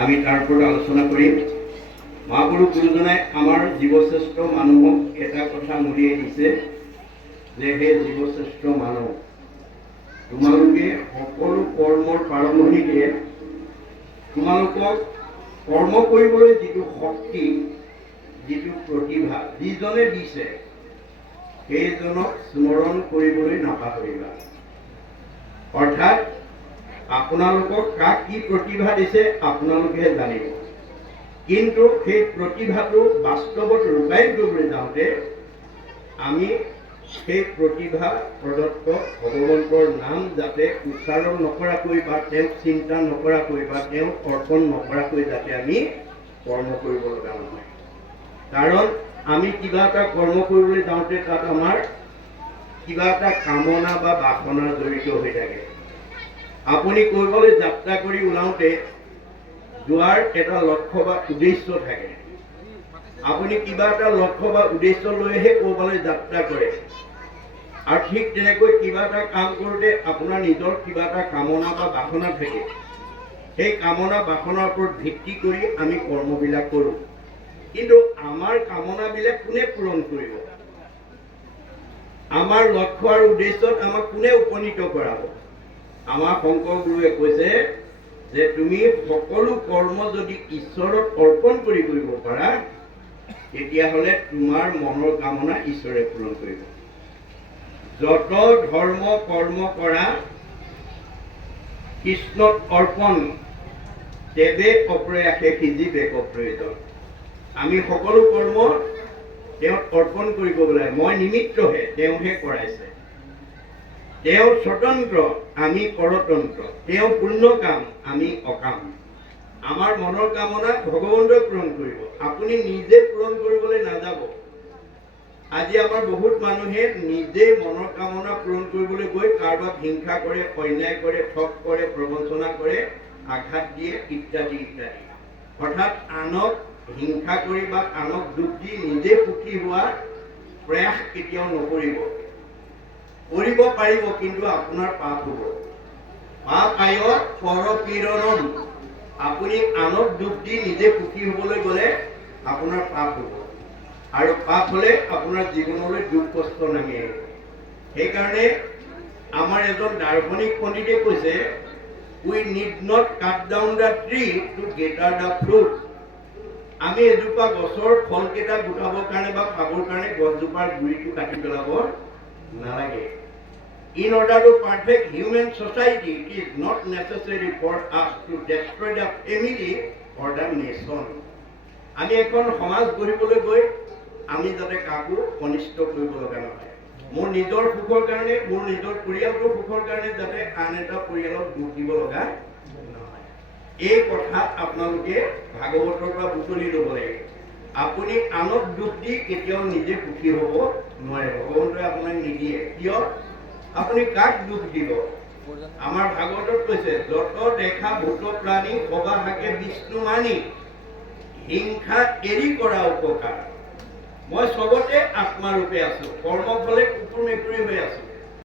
আমি ওপৰত আলোচনা কৰিম। মহাপুৰুষ গুৰুজনাই আমাৰ জীৱশ্ৰেষ্ঠ মানুহক এটা কথা মৰিয়াই দিছে যে সেই জীৱশ্ৰেষ্ঠ মানুহ, তোমালোকে সকলো কৰ্মৰ প্ৰাৰম্ভণিতে তোমালোকক কৰ্ম কৰিবলৈ যিটো শক্তি, যিটো প্ৰতিভা যিজনে দিছে, সেইজনক স্মৰণ কৰিবলৈ নাপাহৰিবা। অৰ্থাৎ আপোনালোকক কাক কি প্ৰতিভা দিছে আপোনালোকেহে জানিব। কিন্তু সেই প্ৰতিভাটো বাস্তৱত ৰূপায়ণ কৰিবলৈ যাওঁতে আমি সেই প্ৰতিভা প্ৰদত্ত ভগৱন্তৰ নাম যাতে উচ্চাৰণ নকৰাকৈ বা তেওঁক চিন্তা নকৰাকৈ বা তেওঁক অৰ্পণ নকৰাকৈ যাতে আমি কৰ্ম কৰিব লগা নহয়। কাৰণ আমি কিবা এটা কৰ্ম কৰিবলৈ যাওঁতে তাত আমাৰ কিবা এটা কামনা বা বাসনা জড়িত হৈ থাকে। আপুনি কৰিবলৈ যাত্ৰা কৰি ওলাওঁতে যোৱাৰ এটা লক্ষ্য বা উদ্দেশ্য থাকে। আপুনি কিবা এটা লক্ষ্য বা উদ্দেশ্য লৈহে ক'ৰবালৈ যাত্ৰা কৰে। আৰু ঠিক তেনেকৈ কিবা এটা কাম কৰোঁতে আপোনাৰ নিজৰ কিবা এটা কামনা বা বাসনা থাকে। সেই কামনা বাসনাৰ ওপৰত ভিত্তি কৰি আমি কৰ্মবিলাক কৰোঁ। কিন্তু আমাৰ কামনাবিলাক কোনে পূৰণ কৰিব? আমাৰ লক্ষ্য আৰু উদ্দেশ্যত আমাক কোনে উপনীত কৰাব? আমাৰ শংকৰ গুৰুৱে কৈছে যে তুমি সকলো কৰ্ম যদি ঈশ্বৰত অৰ্পণ কৰি কৰিব পাৰা, তেতিয়াহ'লে তোমাৰ মনৰ কামনা ঈশ্বৰে পূৰণ কৰিব। যত ধৰ্ম, কৰ্ম কৰা কৃষ্ণত অৰ্পণ, তেবে অপ্ৰয়াসে সিজিবে অপ্ৰয়োজন আমি সকলো কৰ্ম তেওঁক অৰ্পণ কৰিব লাগে মই নিমিত্তহে তেওঁহে কৰাইছে। তেওঁ স্বতন্ত্ৰ, আমি পৰতন্ত্ৰ। তেওঁ পূৰ্ণ কাম, আমি অকাম। আমাৰ মনৰ কামনা ভগৱন্তই পূৰণ কৰিব। আপুনি নিজে পূৰণ কৰিবলৈ নাযাব। আজি আমাৰ বহুত মানুহে নিজে মনৰ কামনা পূৰণ কৰিবলৈ গৈ কাৰোবাক হিংসা কৰে, অন্যায় কৰে, ঠগ কৰে, প্ৰবঞ্চনা কৰে, আঘাত দিয়ে, ইত্যাদি ইত্যাদি। অৰ্থাৎ আনক হিংসা কৰি বা আনক দুখ দি নিজে সুখী হোৱাৰ প্ৰয়াস কেতিয়াও নকৰিব। কৰিব পাৰিব, কিন্তু আপোনাৰ পাপ হ'ব। পাপ আয়ত পৰপীড়নম। আপুনি আনক দুখ দি নিজে সুখী হ'বলৈ গ'লে আপোনাৰ পাপ হ'ব। আৰু পাপ হ'লে আপোনাৰ জীৱনলৈ দুখ কষ্ট নামি সেইকাৰণে আমাৰ এজন দাৰ্শনিক পণ্ডিতে কৈছে we need not cut down the tree to get at the fruit আমি এজোপা গছৰ ফলকেইটা গোটাবৰ কাৰণে বা খাবৰ কাৰণে গছজোপাৰ গুৰিটো কাটি পেলাব নালাগে। In order to perfect human society, it is not necessary for us to destroy the family or the nation. আমি এখন সমাজ গঢ়িবলৈ গৈ আমি যাতে কাকো অনিষ্ট কৰিব লগা নহয়। মোৰ নিজৰ সুখৰ কাৰণে মোৰ নিজৰ পৰিয়ালটোৰ সুখৰ কাৰণে যাতে আন এটা পৰিয়ালক দুখ দিব লগা নহয়। এই কথা আপোনালোকে ভাগৱতৰ পৰা বুটলি ল'ব লাগে। আপুনি আনক দুখ দি কেতিয়াও নিজে সুখী হ'ব নোৱাৰে ভগৱন্তই আপোনাক নিদিয়ে। কিয়? আপুনি কাক দুখ দিব? আমাৰ ভাগৱতত কৈছে যত দেখা ভূত প্ৰাণী সবা হাকে বিষ্ণু মানি, হিংসা এৰি কৰা উপকাৰ। মই চবতে আত্মাৰূপে আছো কৰ্ম ফলে কুকুৰ মেকুৰী হৈ আছো।